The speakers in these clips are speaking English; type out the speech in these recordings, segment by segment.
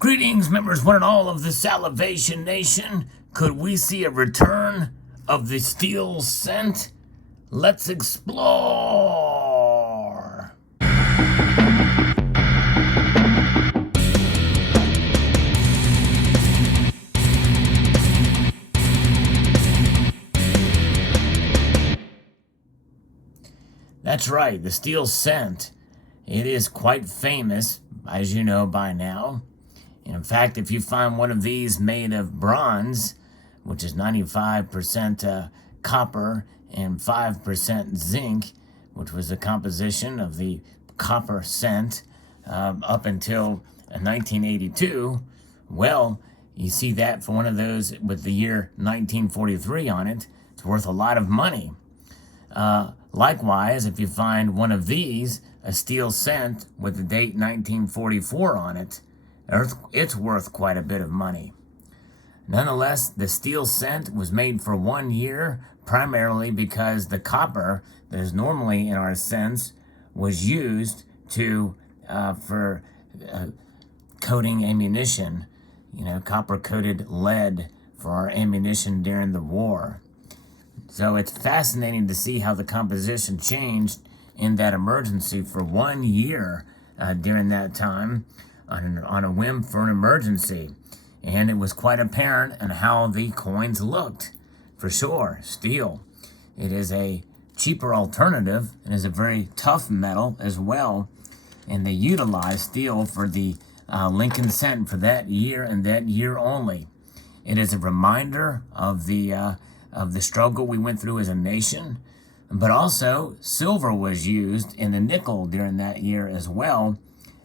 Greetings, members, one and all of the Salivation Nation. Could we see a return of the steel cent? Let's explore. That's right, the steel cent. It is quite famous, as you know by now. And in fact, if you find one of these made of bronze, which is 95% copper and 5% zinc, which was the composition of the copper cent up until 1982, well, you see that for one of those with the year 1943 on it, it's worth a lot of money. Likewise, if you find one of these, a steel cent with the date 1944 on it, it's worth quite a bit of money. Nonetheless, the steel cent was made for 1 year, primarily because the copper that is normally in our cents was used for coating ammunition, copper-coated lead for our ammunition during the war. So it's fascinating to see how the composition changed in that emergency for 1 year during that time on a whim for an emergency. And it was quite apparent in how the coins looked. For sure, steel. It is a cheaper alternative and is a very tough metal as well. And they utilize steel for the Lincoln cent for that year and that year only. It is a reminder of the struggle we went through as a nation. But also, silver was used in the nickel during that year as well,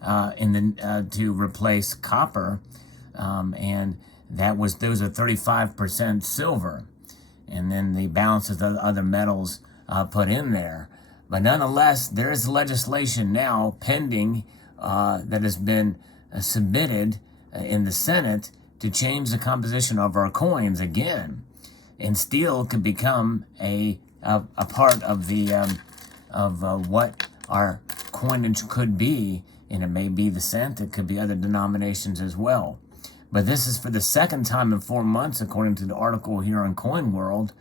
to replace copper, and those are 35% silver, and then the balance of the other metals put in there. But nonetheless, there is legislation now pending that has been submitted in the Senate to change the composition of our coins again, and steel could become a part of the what our coinage could be. And it may be the cent, it could be other denominations as well. But this is for the second time in 4 months, according to the article here on Coin World.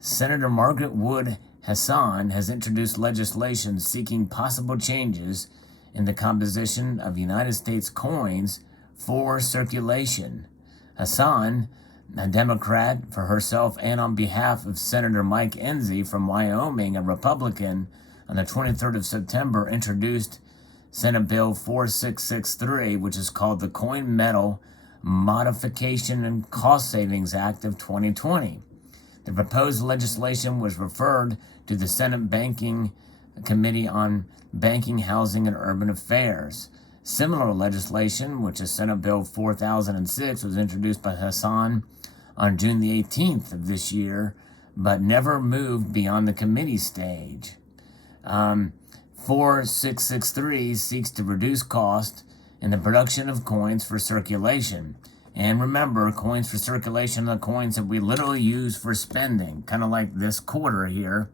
Senator Margaret Wood Hassan has introduced legislation seeking possible changes in the composition of United States coins for circulation. Hassan, a Democrat for herself and on behalf of Senator Mike Enzi from Wyoming, a Republican, on the 23rd of September, introduced Senate Bill 4663, which is called the Coin Metal Modification and Cost Savings Act of 2020. The proposed legislation was referred to the Senate Banking Committee on Banking, Housing, and Urban Affairs. Similar legislation, which is Senate Bill 4006, was introduced by Hassan on June the 18th of this year, but never moved beyond the committee stage. 4663 seeks to reduce cost in the production of coins for circulation. And remember, coins for circulation are the coins that we literally use for spending, kind of like this quarter here.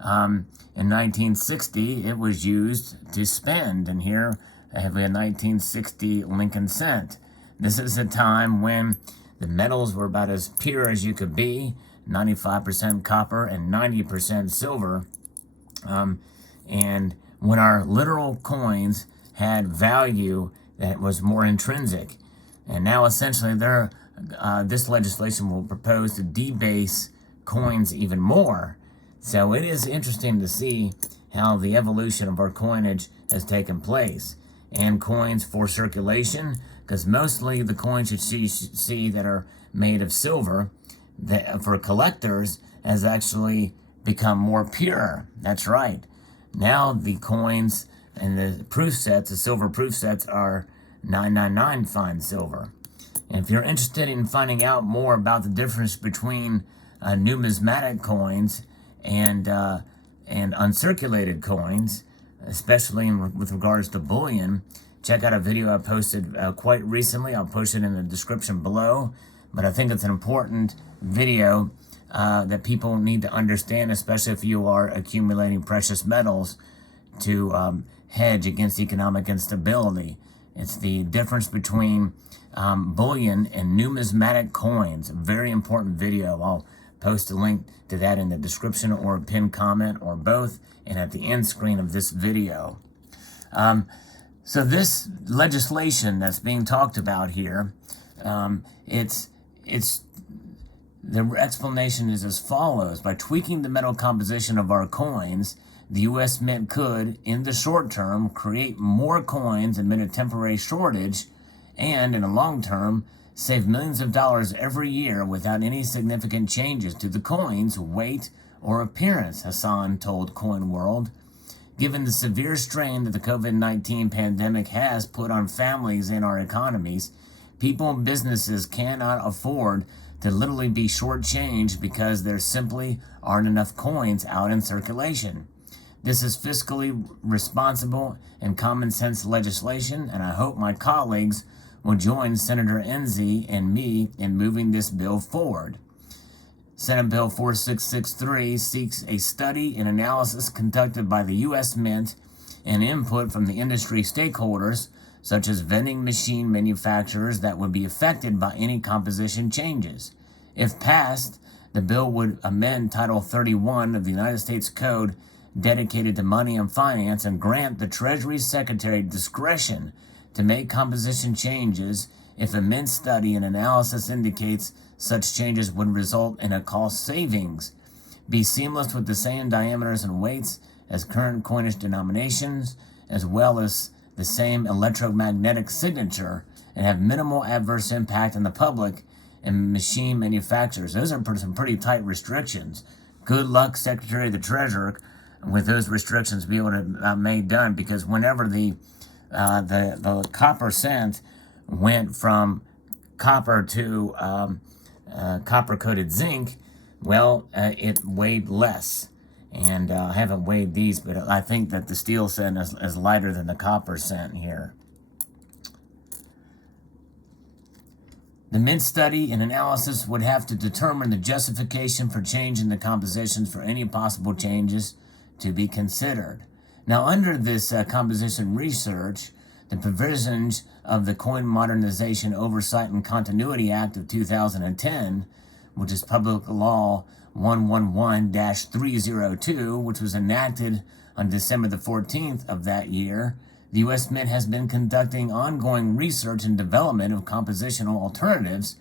In 1960, it was used to spend, and here I have a 1960 Lincoln cent. This is a time when the metals were about as pure as you could be, 95% copper and 90% silver. And when our literal coins had value that was more intrinsic. And now essentially this legislation will propose to debase coins even more. So it is interesting to see how the evolution of our coinage has taken place. And coins for circulation, because mostly the coins you see that are made of silver, that for collectors, has actually become more pure. That's right. Now the coins and the proof sets, the silver proof sets, are 999 fine silver. And if you're interested in finding out more about the difference between numismatic coins and uncirculated coins, especially with regards to bullion, check out a video I posted quite recently. I'll post it in the description below. But I think it's an important video that people need to understand, especially if you are accumulating precious metals, to hedge against economic instability. It's the difference between bullion and numismatic coins. A very important video. I'll post a link to that in the description or a pinned comment or both, and at the end screen of this video. So this legislation that's being talked about here, the explanation is as follows. By tweaking the metal composition of our coins, the U.S. Mint could, in the short term, create more coins amid a temporary shortage, and in the long term, save millions of dollars every year without any significant changes to the coin's weight or appearance, Hassan told Coin World. Given the severe strain that the COVID-19 pandemic has put on families and our economies, people and businesses cannot afford to literally be shortchanged because there simply aren't enough coins out in circulation. This is fiscally responsible and common sense legislation, and I hope my colleagues will join Senator Enzi and me in moving this bill forward. Senate Bill 4663 seeks a study and analysis conducted by the U.S. Mint and input from the industry stakeholders, such as vending machine manufacturers, that would be affected by any composition changes. If passed, the bill would amend Title 31 of the United States Code dedicated to money and finance and grant the Treasury Secretary discretion to make composition changes if a Mint study and analysis indicates such changes would result in a cost savings, be seamless with the same diameters and weights as current coinage denominations, as well as the same electromagnetic signature, and have minimal adverse impact on the public and machine manufacturers. Those are some pretty tight restrictions. Good luck, Secretary of the Treasury, with those restrictions be able to made done, because whenever the copper cent went from copper to copper-coated zinc, well, it weighed less. And I haven't weighed these, but I think that the steel cent is lighter than the copper cent here. The Mint study and analysis would have to determine the justification for changing the compositions for any possible changes to be considered. Now, under this composition research, the provisions of the Coin Modernization Oversight and Continuity Act of 2010, which is Public Law 111-302, which was enacted on December the 14th of that year, the U.S. Mint has been conducting ongoing research and development of compositional alternatives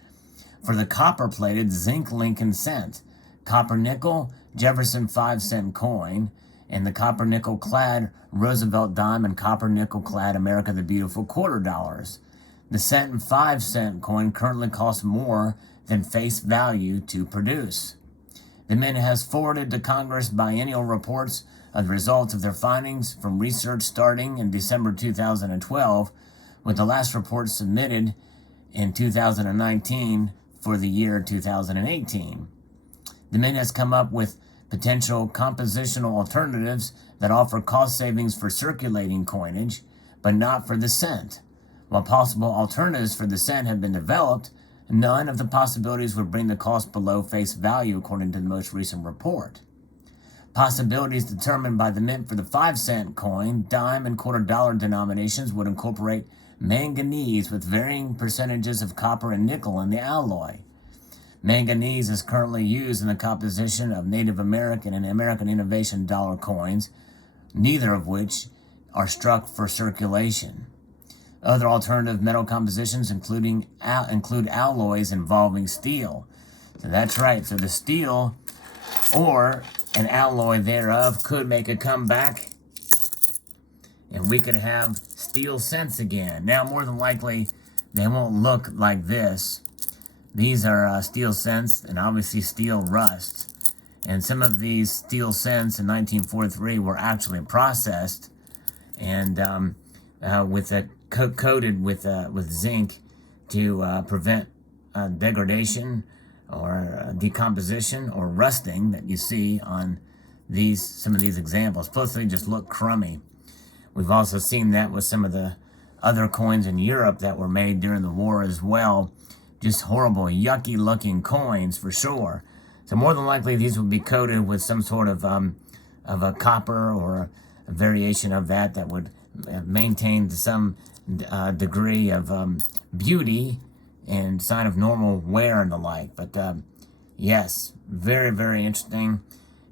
for the copper-plated zinc Lincoln cent, copper-nickel Jefferson 5-cent coin, and the copper-nickel-clad Roosevelt dime and copper-nickel-clad America the Beautiful $quarter. The cent and 5-cent coin currently cost more than face value to produce. The Mint has forwarded to Congress biennial reports of the results of their findings from research starting in December 2012, with the last report submitted in 2019 for the year 2018. The Mint has come up with potential compositional alternatives that offer cost savings for circulating coinage, but not for the cent. While possible alternatives for the cent have been developed, none of the possibilities would bring the cost below face value, according to the most recent report. Possibilities determined by the Mint for the 5-cent coin, dime, and $quarter denominations would incorporate manganese with varying percentages of copper and nickel in the alloy. Manganese is currently used in the composition of Native American and American Innovation dollar coins, neither of which are struck for circulation. Other alternative metal compositions include alloys involving steel. So that's right. So the steel or an alloy thereof could make a comeback, and we could have steel cents again. Now, more than likely, they won't look like this. These are steel cents and obviously steel rust. And some of these steel cents in 1943 were actually processed and coated with zinc to prevent degradation or decomposition or rusting that you see on some of these examples. Plus, they just look crummy. We've also seen that with some of the other coins in Europe that were made during the war as well. Just horrible, yucky looking coins for sure. So more than likely these will be coated with some sort of a copper or a variation of that would maintain some degree of beauty and sign of normal wear and the like. But yes, very, very interesting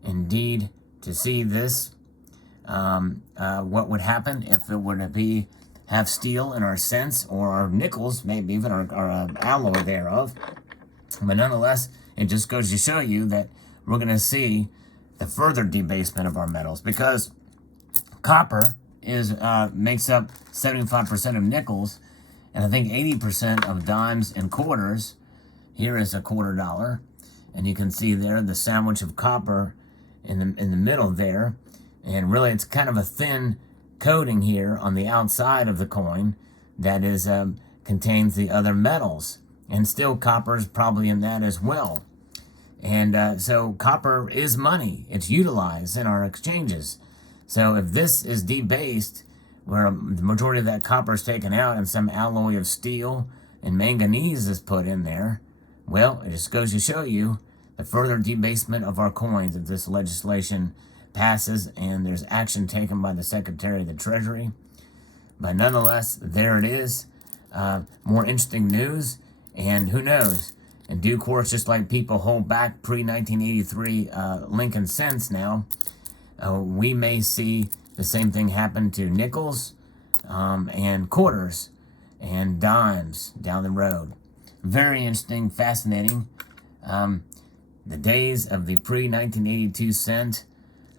indeed to see this. What would happen if it were to have steel in our cents or our nickels, maybe even our alloy thereof. But nonetheless, it just goes to show you that we're going to see the further debasement of our metals, because copper makes up 75% of nickels, and I think 80% of dimes and quarters. Here is a $quarter, and you can see there the sandwich of copper in the middle there, and really it's kind of a thin coating here on the outside of the coin that is contains the other metals, and still copper is probably in that as well. And so copper is money. It's utilized in our exchanges. So if this is debased, where the majority of that copper is taken out and some alloy of steel and manganese is put in there, well, it just goes to show you the further debasement of our coins if this legislation passes and there's action taken by the Secretary of the Treasury. But nonetheless, there it is. More interesting news, and who knows? In due course, just like people hold back pre-1983 Lincoln cents now, we may see the same thing happen to nickels and quarters and dimes down the road. Very interesting, fascinating. The days of the pre-1982 cent,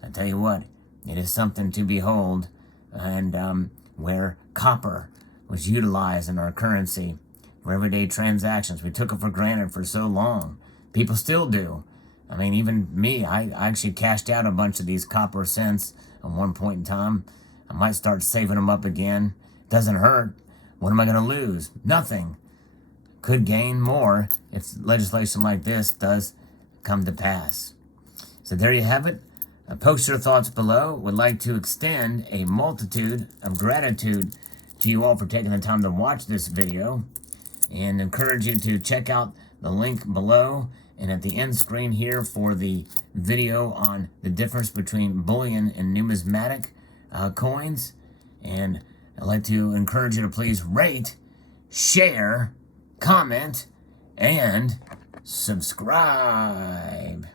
I tell you what, it is something to behold, and where copper was utilized in our currency for everyday transactions. We took it for granted for so long. People still do. I mean, even me, I actually cashed out a bunch of these copper cents at one point in time. I might start saving them up again. Doesn't hurt. What am I going to lose? Nothing. Could gain more if legislation like this does come to pass. So there you have it. Post your thoughts below. Would like to extend a multitude of gratitude to you all for taking the time to watch this video, and encourage you to check out the link below and at the end screen here for the video on the difference between bullion and numismatic coins. And I'd like to encourage you to please rate, share, comment, and subscribe.